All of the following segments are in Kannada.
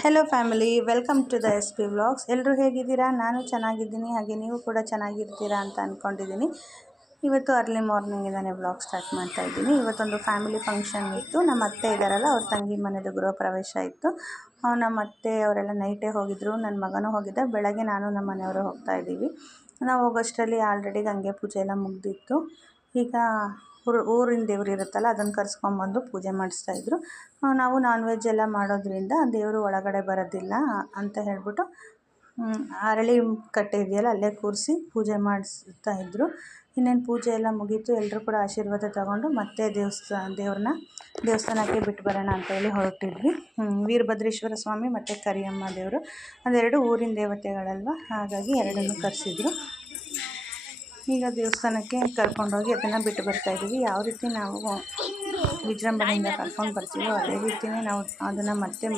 Hello family, welcome to the S P vlogs. ಎಲ್ಲರೂ ಹೇಗಿದ್ದೀರಾ? ನಾನು ಚೆನ್ನಾಗಿದ್ದೀನಿ, ಹಾಗೆ ನೀವು ಕೂಡ ಚೆನ್ನಾಗಿರ್ತೀರಾ ಅಂತ ಅಂದ್ಕೊಂಡಿದ್ದೀನಿ. ಇವತ್ತು ಅರ್ಲಿ ಮಾರ್ನಿಂಗಿಂದನೇ ವ್ಲಾಗ್ ಸ್ಟಾರ್ಟ್ ಮಾಡ್ತಾ ಇದ್ದೀನಿ. ಇವತ್ತೊಂದು ಫ್ಯಾಮಿಲಿ ಫಂಕ್ಷನ್ ಇತ್ತು. ನಮ್ಮ ಅತ್ತೆ ಇದ್ದಾರಲ್ಲ, ಅವ್ರ ತಂಗಿ ಮನೆದು ಗೃಹ ಪ್ರವೇಶ ಇತ್ತು. ನಮ್ಮ ಅತ್ತೆ ಅವರೆಲ್ಲ ನೈಟೇ ಹೋಗಿದ್ದರು, ನನ್ನ ಮಗನೂ ಹೋಗಿದ್ದ. ಬೆಳಗ್ಗೆ ನಾನು ನಮ್ಮ ಮನೆಯವರು ಹೋಗ್ತಾ ಇದ್ದೀವಿ. ನಾವು ಹೋಗೋಷ್ಟರಲ್ಲಿ ಆಲ್ರೆಡಿ ಗಂಗೆ ಪೂಜೆ ಎಲ್ಲ ಮುಗಿದಿತ್ತು. ಈಗ ಊರಿನ ದೇವ್ರು ಇರುತ್ತಲ್ಲ, ಅದನ್ನು ಕರೆಸ್ಕೊಂಬಂದು ಪೂಜೆ ಮಾಡಿಸ್ತಾಯಿದ್ರು. ನಾವು ನಾನ್ ವೆಜ್ ಎಲ್ಲ ಮಾಡೋದ್ರಿಂದ ದೇವರು ಒಳಗಡೆ ಬರೋದಿಲ್ಲ ಅಂತ ಹೇಳ್ಬಿಟ್ಟು ಅರಳಿ ಕಟ್ಟೆ ಇದೆಯಲ್ಲ, ಅಲ್ಲೇ ಕೂರಿಸಿ ಪೂಜೆ ಮಾಡಿಸ್ತಾಯಿದ್ರು. ಇನ್ನೇನು ಪೂಜೆ ಎಲ್ಲ ಮುಗೀತು. ಎಲ್ಲರೂ ಕೂಡ ಆಶೀರ್ವಾದ ತಗೊಂಡು ಮತ್ತೆ ದೇವಸ್ಥಾನಕ್ಕೆ ಬಿಟ್ಟು ಬರೋಣ ಅಂತೇಳಿ ಹೊರಟಿದ್ವಿ. ವೀರಭದ್ರೇಶ್ವರ ಸ್ವಾಮಿ ಮತ್ತು ಕರಿಯಮ್ಮ ದೇವರು ಅದೆರಡು ಊರಿನ ದೇವತೆಗಳಲ್ವ, ಹಾಗಾಗಿ ಎರಡನ್ನೂ ಕರೆಸಿದ್ರು. ಈಗ ದೇವಸ್ಥಾನಕ್ಕೆ ಕರ್ಕೊಂಡೋಗಿ ಅದನ್ನು ಬಿಟ್ಟು ಬರ್ತಾಯಿದ್ದೀವಿ. ಯಾವ ರೀತಿ ನಾವು ವಿಜೃಂಭಣೆಯಿಂದ ಕರ್ಕೊಂಡು ಬರ್ತೀವೋ ಅದೇ ರೀತಿಯೇ ನಾವು ಅದನ್ನು ಮತ್ತೆ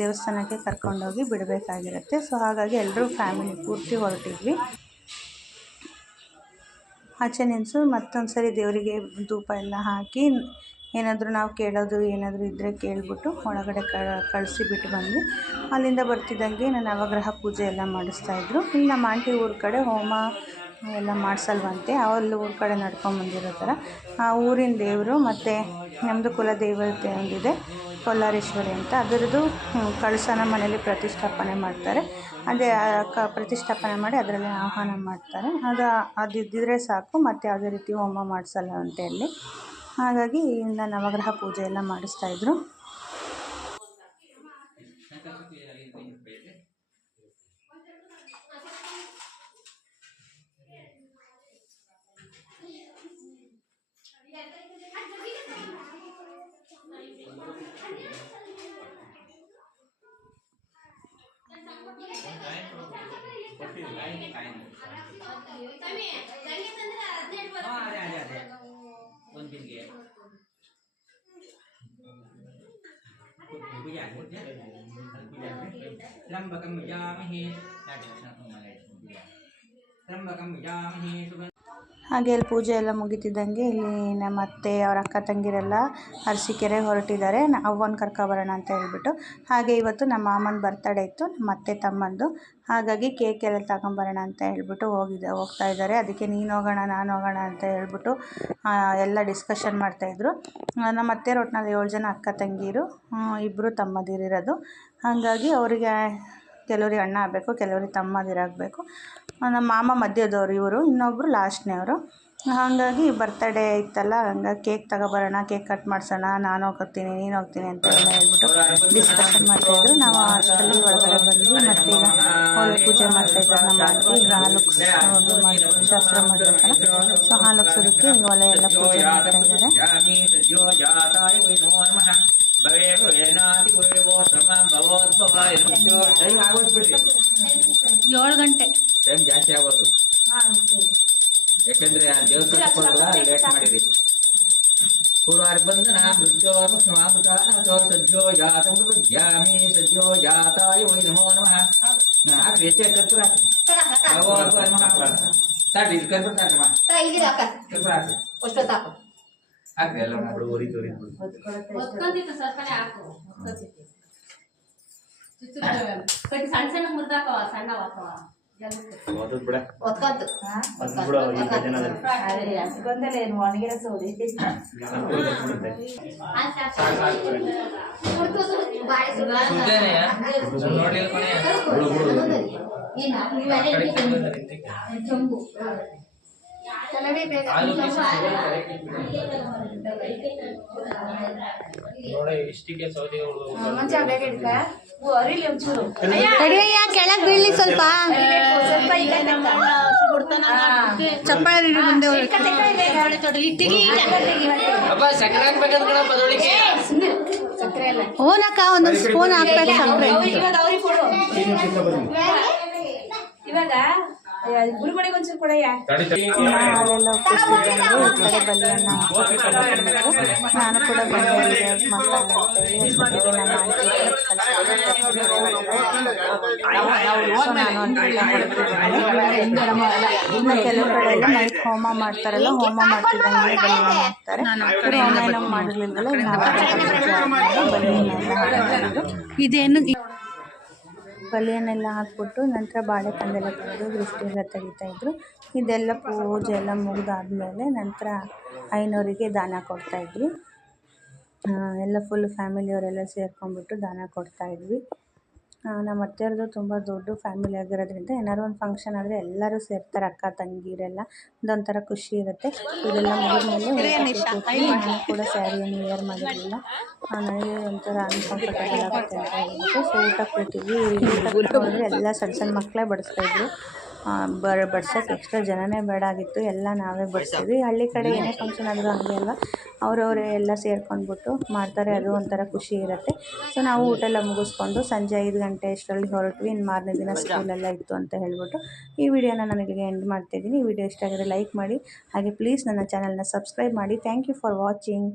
ದೇವಸ್ಥಾನಕ್ಕೆ ಕರ್ಕೊಂಡೋಗಿ ಬಿಡಬೇಕಾಗಿರುತ್ತೆ. ಸೊ ಹಾಗಾಗಿ ಎಲ್ಲರೂ ಫ್ಯಾಮಿಲಿ ಪೂರ್ತಿ ಹೊರಟಿದ್ವಿ. ಆಚೆ ನಿಲ್ಲಿಸು ಮತ್ತೊಂದು ಸರಿ ದೇವರಿಗೆ ಧೂಪ ಎಲ್ಲ ಹಾಕಿ ಏನಾದರೂ ನಾವು ಕೇಳೋದು ಏನಾದರೂ ಇದ್ದರೆ ಕೇಳಿಬಿಟ್ಟು ಒಳಗಡೆ ಕಳಿಸಿ ಬಿಟ್ಟು ಬಂದ್ವಿ. ಅಲ್ಲಿಂದ ಬರ್ತಿದ್ದಂಗೆ ನವಗ್ರಹ ಪೂಜೆ ಎಲ್ಲ ಮಾಡಿಸ್ತಾಯಿದ್ರು. ಇಲ್ಲಿ ನಮ್ಮ ಆಂಟಿ ಊರ ಕಡೆ ಹೋಮ ಎಲ್ಲ ಮಾಡಿಸಲ್ವಂತೆ, ಅಲ್ಲಿ ಊರ ಕಡೆ ನಡ್ಕೊಂಬಂದಿರೋ ಥರ ಆ ಊರಿನ ದೇವರು ಮತ್ತು ನಮ್ಮದು ಕುಲದೇವತೆ ಒಂದಿದೆ ಕೊಲ್ಲಾರೇಶ್ವರಿ ಅಂತ, ಅದರದ್ದು ಕಳಶನ ಮನೇಲಿ ಪ್ರತಿಷ್ಠಾಪನೆ ಮಾಡ್ತಾರೆ. ಅದೇ ಪ್ರತಿಷ್ಠಾಪನೆ ಮಾಡಿ ಅದರಲ್ಲಿ ಆಹ್ವಾನ ಮಾಡ್ತಾರೆ. ಅದು ಇದ್ದಿದ್ರೆ ಸಾಕು, ಮತ್ತು ಯಾವುದೇ ರೀತಿ ಹೋಮ ಮಾಡಿಸಲ್ಲ ಅಂತೆ ಅಲ್ಲಿ. ಹಾಗಾಗಿ ಇನ್ನು ನವಗ್ರಹ ಪೂಜೆ ಎಲ್ಲ ಮಾಡಿಸ್ತಾಯಿದ್ರು. ಹಾಗೆ ಅಲ್ಲಿ ಪೂಜೆ ಎಲ್ಲ ಮುಗಿತಿದ್ದಂಗೆ ಇಲ್ಲಿ ನಮ್ಮ ಅತ್ತೆ ಅವ್ರ ಅಕ್ಕ ತಂಗಿರೆಲ್ಲ ಅರಸೀಕೆರೆ ಹೊರಟಿದ್ದಾರೆ, ಅವ್ವನ ಕರ್ಕೊಬರೋಣ ಅಂತ ಹೇಳ್ಬಿಟ್ಟು. ಹಾಗೆ ಇವತ್ತು ನಮ್ಮ ಮಾಮನ ಬರ್ತಡೇ ಇತ್ತು, ನಮ್ಮ ಅತ್ತೆ ತಮ್ಮಂದು. ಹಾಗಾಗಿ ಕೇಕ್ ಎಲ್ಲ ತಗೊಂಬರೋಣ ಅಂತ ಹೇಳ್ಬಿಟ್ಟು ಹೋಗ್ತಾ ಇದ್ದಾರೆ. ಅದಕ್ಕೆ ನೀನು ಹೋಗೋಣ ನಾನು ಹೋಗೋಣ ಅಂತ ಹೇಳ್ಬಿಟ್ಟು ಎಲ್ಲ ಡಿಸ್ಕಷನ್ ಮಾಡ್ತಾಯಿದ್ರು. ನಮ್ಮ ಅತ್ತೆ ಒಟ್ಟಿನಲ್ಲಿ 7 ಜನ ಅಕ್ಕ ತಂಗೀರು, 2 ತಮ್ಮದಿರಿರೋದು. ಹಾಗಾಗಿ ಅವರಿಗೆ ಕೆಲವ್ರಿಗೆ ಅಣ್ಣ ಆಗಬೇಕು, ಕೆಲವ್ರಿಗೆ ತಮ್ಮದಿರಾಗಬೇಕು. ನಮ್ಮ ಮಾಮ ಮಧ್ಯದವರು, ಇವರು ಇನ್ನೊಬ್ಬರು ಲಾಸ್ಟ್ನೇವರು. ಹಾಗಾಗಿ ಬರ್ತಡೇ ಇತ್ತಲ್ಲ, ಹಂಗಾಗಿ ಕೇಕ್ ತಗೊಬರೋಣ, ಕೇಕ್ ಕಟ್ ಮಾಡಿಸೋಣ, ನಾನು ಹೋಗ್ತೀನಿ ನೀನು ಹೋಗ್ತೀನಿ ಅಂತ ಎಲ್ಲ ಹೇಳ್ಬಿಟ್ಟು ಡಿಸ್ಕಷನ್ ಮಾಡ್ತಾಯಿದ್ರು. ನಾವು ಅಷ್ಟರಲ್ಲಿ ಒಳಗಡೆ ಬಂದ್ವಿ. ಮತ್ತು ಈಗ ಒಲೆ ಪೂಜೆ ಮಾಡ್ತಾಯಿದ್ದಾರೆ ನಮ್ಮ ಆಂಟಿ. ಈಗ ಹಾಲು ಶಾಸ್ತ್ರ ಮಾಡಬೇಕಲ್ಲ, ಸೊ ಹಾಲು ಹಾಕ್ಸೋದಕ್ಕೆ ಒಲೆ ಎಲ್ಲ ಪೂಜೆ ಮಾಡ್ತಾಯಿದ್ದಾರೆ. 7 ಗಂಟೆ ಟೈಮ್ ಜಾಸ್ತಿ ಆಗೋದು, ಯಾಕಂದ್ರೆ ಆ ದೇವಸ್ಥಾನ ಲೇಟ್ ಮಾಡಿರಿ. ಪೂರ್ವಾರ್ಗ ಬಂದನ ಸಜ್ಜೋ ಜಾತ ಮೃದ್ಯಾಮಿ ಸಜ್ಜೋ ಜಾತಾಯ ವೈ ನಮೋ ನಮಃ. ಹಾಕ್ರಿ, ಹೆಚ್ಚು ಕರ್ಪೂರ ಹಾಕ್ರಿ. ತಾಡ್ರಿ, ಇದು ಕರ್ಪೂರ ತಾಡ್ರಮ್ಮ, ಹಾಕ್ರಿ ಎಲ್ಲ ಸಣ್ಣ ಸಣ್ಣ ಮುರ್ದಾಕವ, ಸಣ್ಣ ಹಾಕವ ಕೆಳಗ್ ಬೀಳಿ ಸ್ವಲ್ಪ ಚಪ್ಪಾಳೆ ಮುಂದೆ ಓನಕ್ಕ ಒಂದೊಂದು ಸ್ಪೂನ್ ಹಾಕ್ಬೇಕು ಸಕ್ಕರೆ. ಇವಾಗ ಗುರುಮನೆಗೆ ಒಂಚೂರು ಕೊಡಯ್ಯ. ಹಾಲೆಲ್ಲ ಉಪ್ಪಿಸ್ತಿದ್ದಂಗೆ ಈ ಕಡೆ ಬಲಿಯನ್ನು ನಾನು ಕೂಡ ಬಂದಿದ್ದೆ ಮಾತಾಡ್ತೇವೆ. ನಮ್ಮ ಸೊ ನಾನು ಅಂತ ಹೊರಟಿದ್ದೀನಿ. ಇನ್ನು ಕೆಲವು ಕಡೆ ಎಲ್ಲ ನೈಟ್ ಹೋಮ ಮಾಡ್ತಾರಲ್ಲ, ಹೋಮ ಮಾಡ್ತಿದ್ದಂಗೆ ಬಲಿಯನ್ನು ಹಾಕ್ತಾರೆ. ಹೋಮ ಏನೋ ಮಾಡಿರ್ಲಿಲ್ವಲ್ಲ, ಬಲಿಯನ್ನೆಲ್ಲ ಹಾಕ್ತಿದ್ರು. ಇದೇನು ಬಲಿಯನ್ನೆಲ್ಲ ಹಾಕ್ಬಿಟ್ಟು ನಂತರ ಬಾಳೆಕಂದೆಲ್ಲ ತೆಗೆದು ದೃಷ್ಟಿ ಎಲ್ಲ ತೆಗಿತಾಯಿದ್ರು. ಇದೆಲ್ಲ ಪೂಜೆ ಎಲ್ಲ ಮುಗಿದಾದ್ಮೇಲೆ ನಂತರ ಐನೋರಿಗೆ ದಾನ ಕೊಡ್ತಾಯಿದ್ವಿ. ಎಲ್ಲ ಫುಲ್ ಫ್ಯಾಮಿಲಿಯವರೆಲ್ಲ ಸೇರ್ಕೊಂಡ್ಬಿಟ್ಟು ದಾನ ಕೊಡ್ತಾಯಿದ್ವಿ. ನಮ್ಮ ಅತ್ತೆಯವ್ರದ್ದು ತುಂಬ ದೊಡ್ಡ ಫ್ಯಾಮಿಲಿ ಆಗಿರೋದ್ರಿಂದ ಏನಾದ್ರು ಒಂದು ಫಂಕ್ಷನ್ ಆದರೆ ಎಲ್ಲರೂ ಸೇರ್ತಾರೆ, ಅಕ್ಕ ತಂಗಿರೆಲ್ಲ. ಇದೊಂಥರ ಖುಷಿ ಇರುತ್ತೆ. ಇದೆಲ್ಲ ಮುಗಿದ್ಮೇಲೆ ನಾನು ಕೂಡ ಸ್ಯಾರಿಯನ್ನು ವೇರ್ ಮಾಡಿರಲಿಲ್ಲ, ನನಗೆ ಒಂಥರ ಅನ್ಕಂಫರ್ಟಬಲ್ ಆಗುತ್ತೆ ಅಂತ ಹೇಳ್ಬಿಟ್ಟು ಸೊ ಊಟ ಕೂತಿದ್ವಿ. ಊಟ ಹೋದರೆ ಎಲ್ಲ ಸಣ್ಣ ಸಣ್ಣ ಮಕ್ಕಳೇ ಬಡಿಸ್ತಾಯಿದ್ರು. ಬಡ್ಸೋಕ್ಕೆ ಎಕ್ಸ್ಟ್ರಾ ಜನನೇ ಬೇಡ ಆಗಿತ್ತು, ಎಲ್ಲ ನಾವೇ ಬಡಿಸ್ತಿದ್ವಿ. ಹಳ್ಳಿ ಕಡೆ ಏನೇ ಫಂಕ್ಷನ್ ಆದರೂ ಹಂಗೆ ಅಲ್ಲ, ಅವರವರೇ ಎಲ್ಲ ಸೇರ್ಕೊಂಡ್ಬಿಟ್ಟು ಮಾಡ್ತಾರೆ, ಅದು ಒಂಥರ ಖುಷಿ ಇರುತ್ತೆ. ಸೊ ನಾವು ಊಟ ಎಲ್ಲ ಮುಗಿಸ್ಕೊಂಡು ಸಂಜೆ 5 ಗಂಟೆ ಅಷ್ಟರಲ್ಲಿ ಹೊರಟ್ವಿ. ಇನ್ನು ಮಾರನೇ ದಿನ ಸ್ಕೂಲೆಲ್ಲ ಇತ್ತು ಅಂತ ಹೇಳ್ಬಿಟ್ಟು ಈ ವಿಡಿಯೋನ ನಾನು ಇಲ್ಲಿಗೆ ಎಂಡ್ ಮಾಡ್ತಾಯಿದ್ದೀನಿ. ಈ ವಿಡಿಯೋ ಇಷ್ಟ ಆಗಿದ್ರೆ ಲೈಕ್ ಮಾಡಿ, ಹಾಗೆ ಪ್ಲೀಸ್ ನನ್ನ ಚಾನಲ್ನ ಸಬ್ಸ್ಕ್ರೈಬ್ ಮಾಡಿ. Thank you for watching.